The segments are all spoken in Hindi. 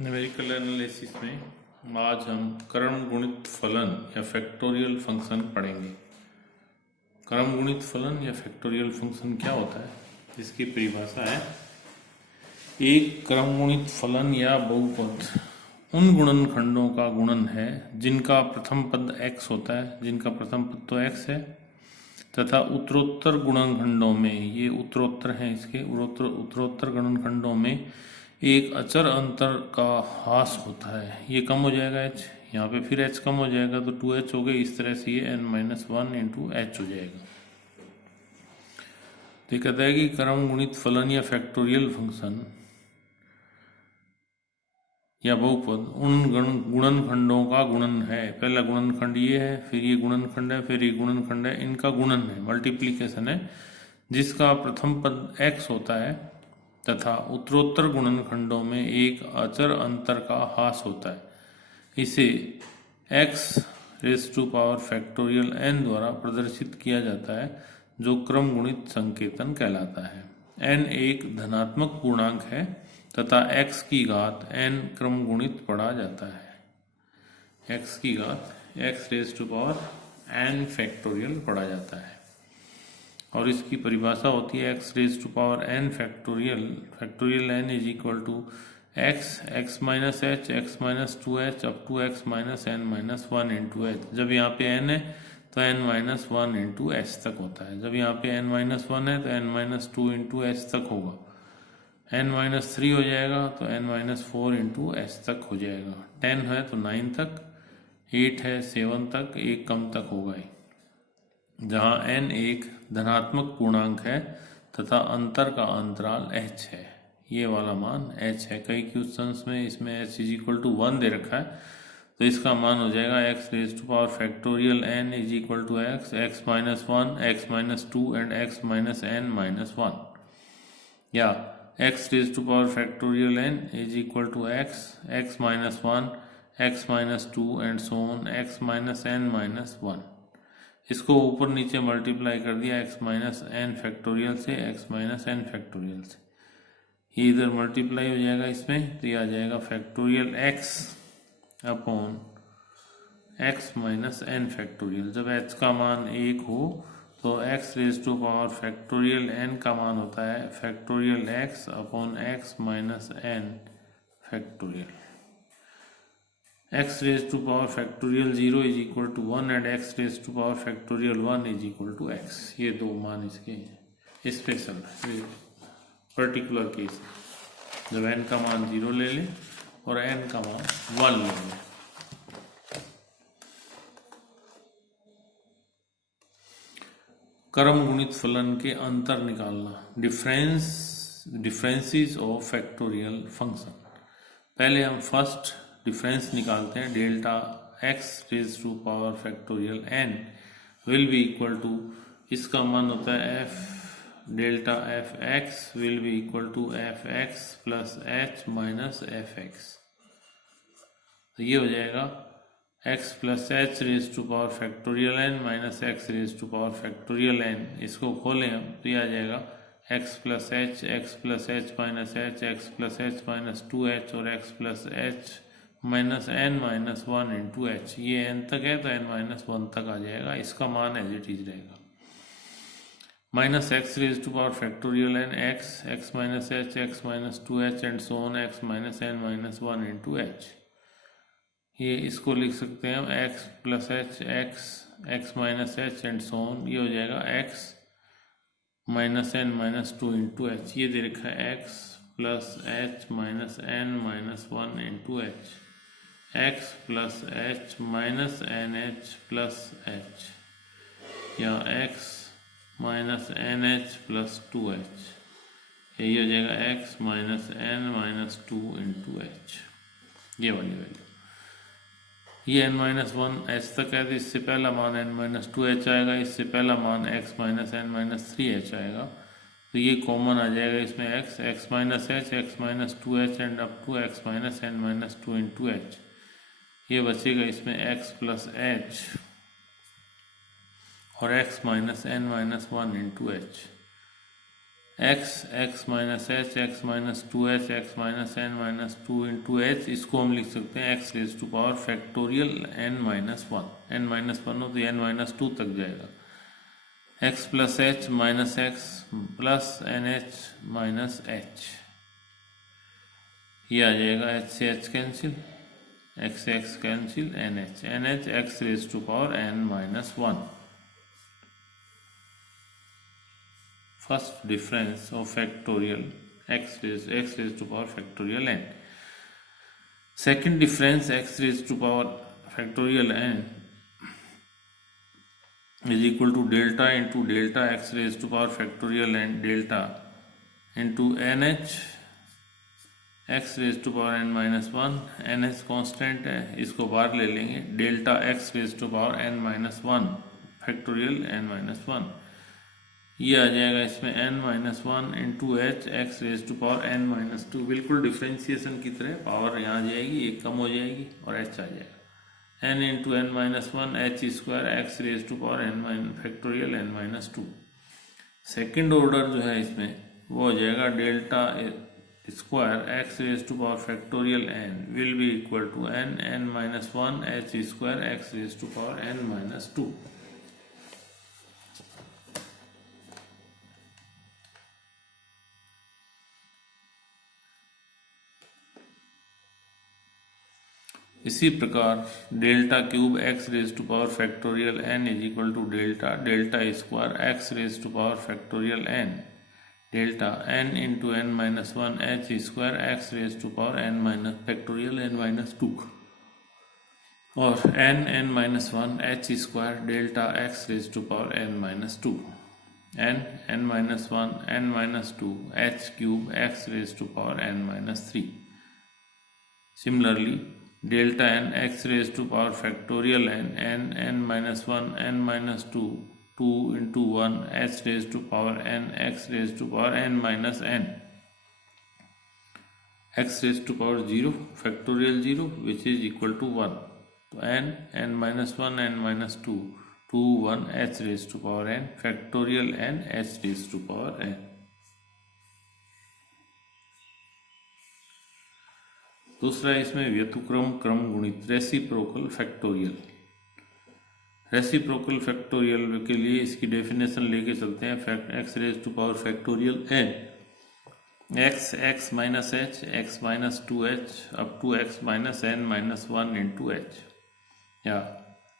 न्यूमेरिकल एनालिसिस में आज हम क्रम गुणित फलन या फैक्टोरियल फंक्शन पढ़ेंगे। क्रम गुणित फलन या फैक्टोरियल फंक्शन क्या होता है, इसकी परिभाषा है। एक क्रम गुणित फलन या बहुपद उन गुणनखंडों का गुणन है जिनका प्रथम पद x होता है, जिनका प्रथम पद तो x है, तथा उत्तरोत्तर गुणनखंडों में, ये उत्तरोत्तर हैं इसके, उत्तरोत्तर गुणनखंडों में एक अचर अंतर का ह्रास होता है। ये कम हो जाएगा h, यहाँ पे फिर h कम हो जाएगा तो 2h हो गए। इस तरह से ये n-1 इंटू h हो जाएगा। तो ये कहता है कि क्रम गुणित फलन या फैक्टोरियल फंक्शन या बहुपद उन गुणनखंडों का गुणन है। पहला गुणनखंड ये है, फिर ये गुणनखंड है, फिर ये गुणनखंड है, इनका गुणन है, मल्टीप्लिकेशन है, जिसका प्रथम पद x होता है तथा उत्तरोत्तर गुणनखंडों में एक अचर अंतर का ह्रास होता है। इसे x raise to power factorial n द्वारा प्रदर्शित किया जाता है, जो क्रम गुणित संकेतन कहलाता है। n एक धनात्मक पूर्णांक है तथा x की घात n क्रम गुणित पढ़ा जाता है। x की घात x raise to power n factorial पढ़ा जाता है और इसकी परिभाषा होती है x raise to power n factorial, factorial n is equal to x minus h, x minus 2h up to x minus n minus 1 into h। जब यहाँ पे n है तो n माइनस 1 इंटू h तक होता है। जब यहाँ पे n माइनस 1 है तो n माइनस 2 इंटू h तक होगा। n माइनस 3 हो जाएगा तो n माइनस 4 इंटू h तक हो जाएगा। 10 है तो 9 तक, 8 है 7 तक, एक कम तक होगा ही। जहाँ n एक धनात्मक पूर्णांक है तथा अंतर का अंतराल h है, ये वाला मान h है। कई क्वेश्चंस में इसमें h इज इक्वल टू 1 दे रखा है, तो इसका मान हो जाएगा x raise to power factorial n is equal to x minus 1, x minus 2 and x minus n minus 1, या x raise to power factorial n is equal to x minus 1, x minus 2 and so on x minus n minus 1। इसको ऊपर नीचे मल्टीप्लाई कर दिया x माइनस n फैक्टोरियल से x माइनस n फैक्टोरियल से, ये इधर मल्टीप्लाई हो जाएगा इसमें, तो ये आ जाएगा factorial x upon x minus n factorial. जब h का मान 1 हो तो x raise to power factorial n का मान होता है factorial x upon x minus n factorial. x raise to power factorial 0 is equal to 1 and x raise to power factorial 1 is equal to x। ये दो मान इसके स्पेशल पर्टिकुलर केस है, जब n का मान 0 ले ले और n का मान 1 ले ले। क्रम गुणित फलन के अंतर निकालना, डिफरेंसेस ऑफ फैक्टोरियल फंक्शन। पहले हम फर्स्ट डिफरेंस निकालते हैं। Delta x raise to power factorial n will be equal to, इसका मान होता है f delta F X will be equal to F X plus H minus F X. तो ये हो जाएगा x plus H raise to power factorial n minus x raise to power factorial n। इसको खोलें हम तो ये आ जाएगा x plus H minus H, x plus H minus 2h और x plus H minus n minus 1 into h। ये n तक है तो n माइनस 1 तक आ जाएगा, इसका मान एज इट इज रहेगा। Minus x raise to power factorial n x minus H, x minus 2h and so on x minus n minus 1 into h। ये इसको लिख सकते हैं हम x plus H, x minus H and so on, ये हो जाएगा x minus n minus 2 into h। ये दे रखा है x plus H minus n minus 1 into h, x plus H minus N H plus H, या x minus N H plus 2h। यही हो जाएगा x minus n minus 2 into h, ये वाली वैल्यू। ये n माइनस 1 h तक है तो इससे पहला मान n माइनस 2h आएगा, इससे पहला मान x minus n minus 3h आएगा। तो ये कॉमन आ जाएगा इसमें x minus H, x minus 2h and up to x minus n minus 2 into h। ये बचेगा इसमें x प्लस h और x minus n minus 1 into h। x minus H, x minus 2h, x minus n minus 2 into H, इसको हम लिख सकते हैं x raise to power factorial n minus 1। n minus 1 हो तो n माइनस 2 तक जाएगा। x plus H minus X plus N H minus H, ये आ जाएगा। h से h कैंसिल, x से x cancel, N H x raise to power n minus 1। First difference of factorial x raised to power factorial n. Second difference x raised to power factorial n is equal to delta into delta x raised to power factorial n delta into nh x raised to power n minus 1। nh constant है, इसको बाहर ले लेंगे। Delta x raised to power n minus 1 फैक्टोरियल n minus 1, ये आ जाएगा इसमें n minus 1 into H x raise to power n minus 2। बिल्कुल डिफ्रेंशिएशन की तरह पावर यहाँ आ जाएगी, एक कम हो जाएगी और h आ जाएगा। n into n minus 1 H square x raise to power n factorial n minus 2। Second order जो है इसमें वो हो जाएगा delta square x raise to power factorial n will be equal to n minus 1 H square x raise to power n minus 2। इसी प्रकार delta cube X raise to power factorial n is equal to delta square x raise to power factorial n delta n into n minus 1 H square x raise to power n minus factorial n minus 2 और n minus 1 H square delta x raise to power n minus 2 n minus 1 n minus 2 H cube X raise to power n minus 3। Similarly, delta n x raised to power factorial n minus 1 n minus 2 2 into 1 h raised to power n x raised to power n minus n x raised to power 0 factorial 0 which is equal to 1। तो n minus 1 n minus 2 2 1 h raised to power n factorial n h raised to power n। दूसरा इसमें व्यतिक्रम क्रम गुणित रेसिप्रोकल फैक्टोरियल। रेसिप्रोकल फैक्टोरियल के लिए इसकी डेफिनेशन लेके चलते हैं। X raise to power factorial n x minus h x minus 2h up to x minus n minus 1 into h, या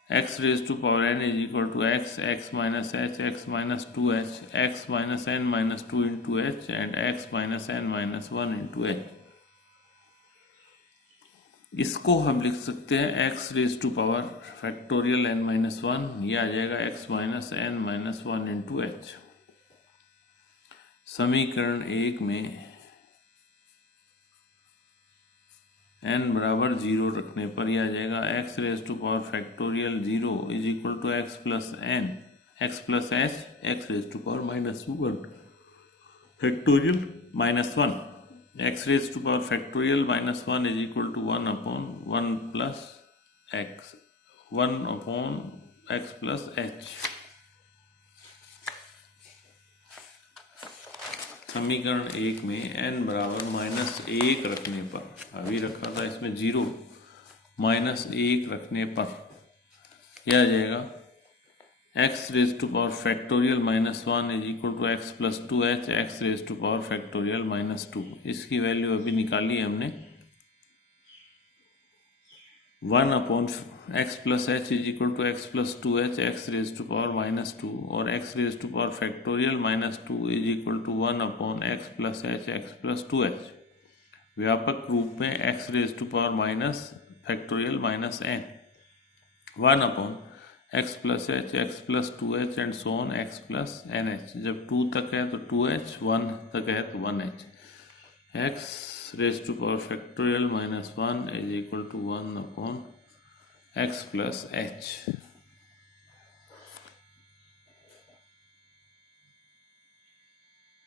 x raise to power n is equal to x minus h x minus 2h x minus n minus 2 into h and x minus n minus 1 into H. इसको हम लिख सकते हैं x raise to power factorial n minus 1, ये आ जाएगा x minus n minus 1 into H. समीकरण 1 में n बराबर 0 रखने पर यह आ जाएगा X raise to power factorial 0 is equal to X plus n X plus H x raise to power minus 1 factorial minus 1 x raised to power factorial minus 1 is equal to 1 upon 1 plus x 1 upon x plus h। समीकरण 1 में n बराबर माइनस 1 रखने पर, अभी रखा था इसमें 0, माइनस 1 रखने पर यह आ जाएगा X raise to power factorial minus 1 is equal to X plus 2h X raise to power factorial minus 2। इसकी वैल्यू अभी निकाली है हमने। 1 upon X plus H is equal to X plus 2h X raise to power minus 2 और X raise to power factorial minus 2 is equal to 1 upon X plus H X plus 2h। व्यापक रूप में x raise to power minus factorial minus n 1 upon x plus H X plus 2h and so on x plus nh। जब 2 तक है तो 2h, 1 तक है तो 1h। x raise to power factorial minus 1 is equal to 1 upon x plus h।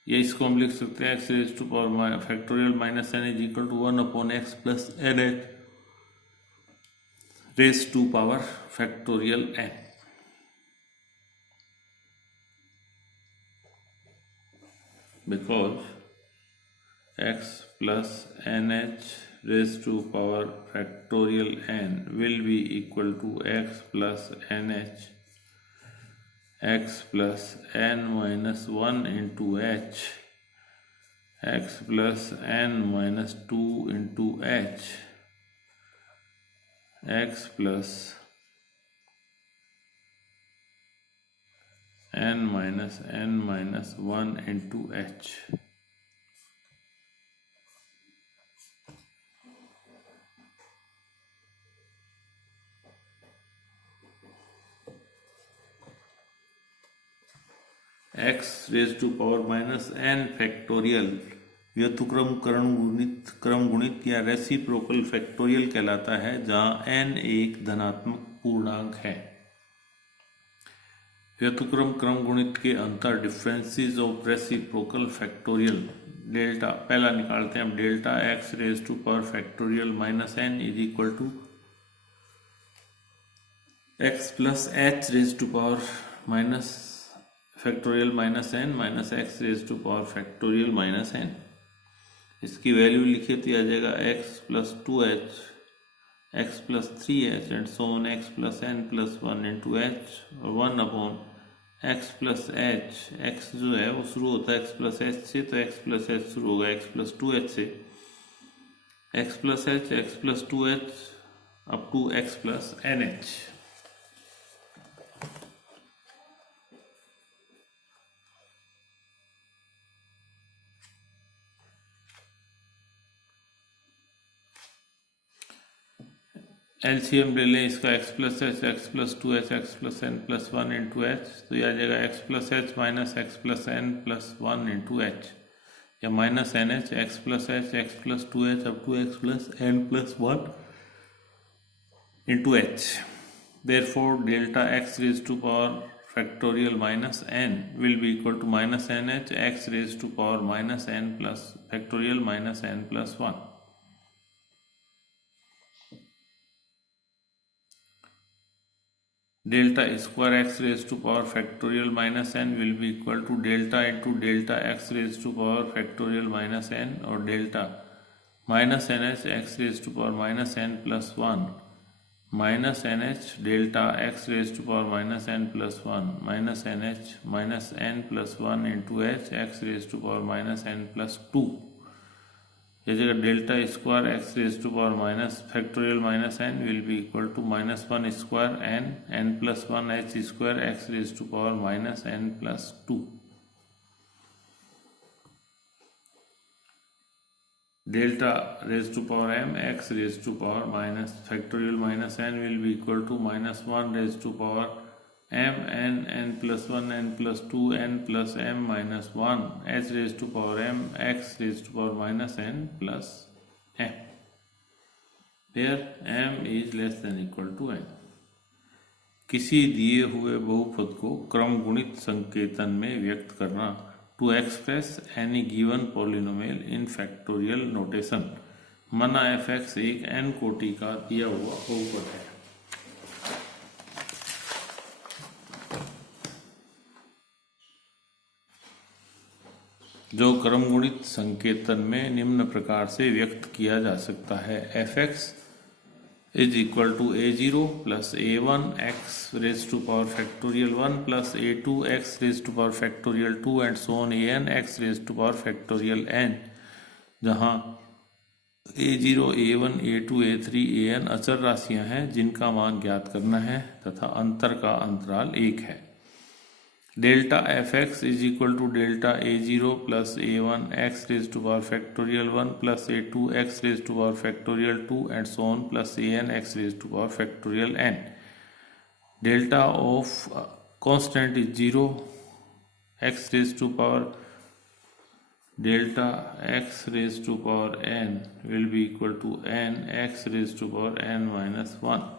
ये इसको हम लिख सकते हैं x raise to power factorial minus n is equal to 1 upon x plus nh raise to power factorial n। because x plus nh raised to power factorial n will be equal to x plus nh x plus n minus 1 into h x plus n minus 2 into h x plus n minus 1 into h. x raised to power minus n factorial व्युत्क्रम क्रम गुणित या रेसिप्रोकल फैक्टोरियल कहलाता है, जहां n एक धनात्मक पूर्णांक है। व्युत्क्रम क्रम गुणित के अंतर differences of reciprocal factorial delta पहला निकालते हैं हम। Delta x raise to power factorial minus n is equal to x plus h raise to power minus factorial minus n minus x raise to power factorial minus n। इसकी वैल्यू लिखिए तो आ जाएगा x plus 2h x plus 3h and so on x plus n plus 1 into h और 1 upon x plus h। x जो है वो शुरू होता है x प्लस h से, तो x प्लस h शुरू होगा x प्लस 2h से। x plus h x plus 2h up to x plus nh। LCM ले लें इसका x plus h x plus 2h x plus n plus 1 into h, तो यह आ जाएगा x plus h minus x plus n plus 1 into h, या minus N H x plus h x plus 2h up to x plus n plus 1 into h। Therefore delta x raise to power factorial minus n will be equal to minus N H x raise to power minus n plus factorial minus n plus 1। Delta square x raise to power factorial minus n will be equal to delta into delta x raise to power factorial minus n और delta minus N h x raise to power minus n plus 1 minus N h delta x raise to power minus n plus 1 minus N H minus n plus 1 into H x raise to power minus n plus 2। ये जगह delta square x raise to power minus factorial minus n will be equal to minus 1 square n plus 1 h square x raise to power minus n plus 2। Delta raise to power m x raise to power minus factorial minus n will be equal to minus 1 raise to power m n plus 1 n plus 2 n plus m minus 1 h raise to power m x raise to power minus n plus m, where m is less than equal to n। किसी दिए हुए बहुपद को क्रम गुणित संकेतन में व्यक्त करना, to express any given polynomial in factorial notation. माना f(x) एक n कोटि का दिया हुआ बहुपद है। जो क्रमगुणित संकेतन में निम्न प्रकार से व्यक्त किया जा सकता है। f(x) is equal to a0 plus a1 x raise to power factorial 1 plus a2 x raise to power factorial 2 and so on an x raise to power factorial n, जहां a0 a1 a2 a3 an अचर राशियां हैं जिनका मान ज्ञात करना है तथा अंतर का अंतराल 1 है। Delta f(x) is equal to delta a0 plus a1 x raise to power factorial 1 plus a2 x raise to power factorial 2 and so on plus an x raise to power factorial n। Delta of constant is 0 x raise to power delta x raise to power n will be equal to n x raise to power n minus 1।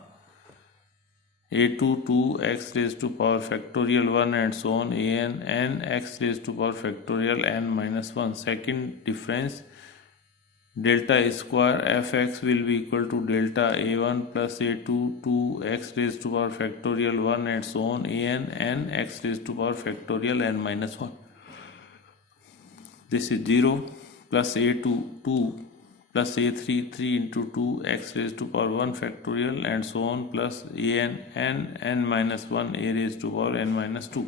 a2 2 x raised to power factorial 1 and so on an n x raised to power factorial n minus 1. Second difference, delta square f(x) will be equal to delta a1 plus a2 2 x raised to power factorial 1 and so on an n x raised to power factorial n minus 1. This is 0 plus a2 2 plus a3 3 into 2 x raised to power 1 factorial and so on plus n minus 1 a raised to power n minus 2.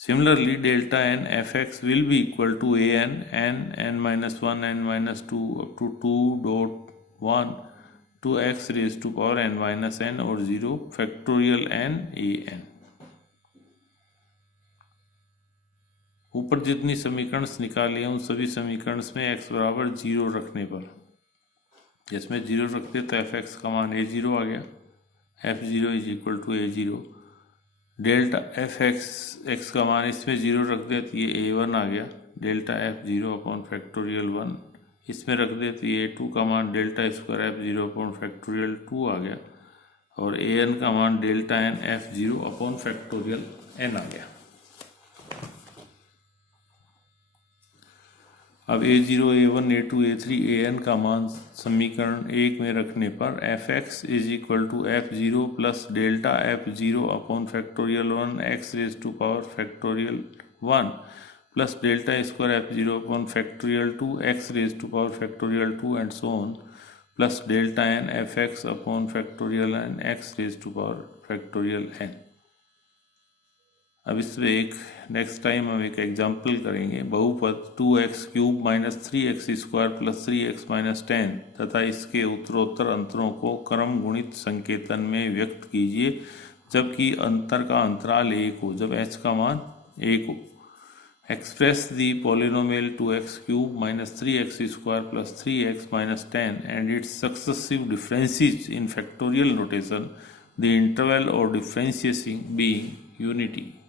Similarly, delta n fx will be equal to n minus 1 n minus 2 up to 2 dot 1 to x raised to power n minus n or 0 factorial n an. ऊपर जितनी समीकरण निकाले हैं उन सभी समीकरण में x बराबर 0 रखने पर, इसमें 0 रखते तो fx का मान a0 आ गया, f0 is equal to a0, डेल्टा fx x का मान इसमें 0 रख दे तो ये a1 आ गया, डेल्टा f0 अपॉन फैक्टोरियल 1, इसमें रख दे तो ये a2 का मान delta square f0 upon factorial 2 आ गया, और an का मान delta n f0 upon factorial n आ गया। अब a0, a1, a2, a3, an का मान समीकरण 1 में रखने पर fx is equal to f0 plus delta f0 upon factorial 1 x raise to power factorial 1 plus delta square f0 upon factorial 2 x raise to power factorial 2 and so on plus delta n fx upon factorial n x raise to power factorial n। अब इसमें एक नेक्स्ट टाइम हम एक एग्जाम्पल करेंगे। बहुपद 2x cube minus 3x square plus 3x minus 10 तथा इसके उत्तरोत्तर अंतरों को क्रम गुणित संकेतन में व्यक्त कीजिए जबकि अंतर का अंतराल 1 हो, जब h का मान 1 हो। Express the polynomial 2x cube minus 3x square plus 3x minus 10 and it's successive differences in factorial notation, the interval और डिफरेंशिएशन बीइंग यूनिटी।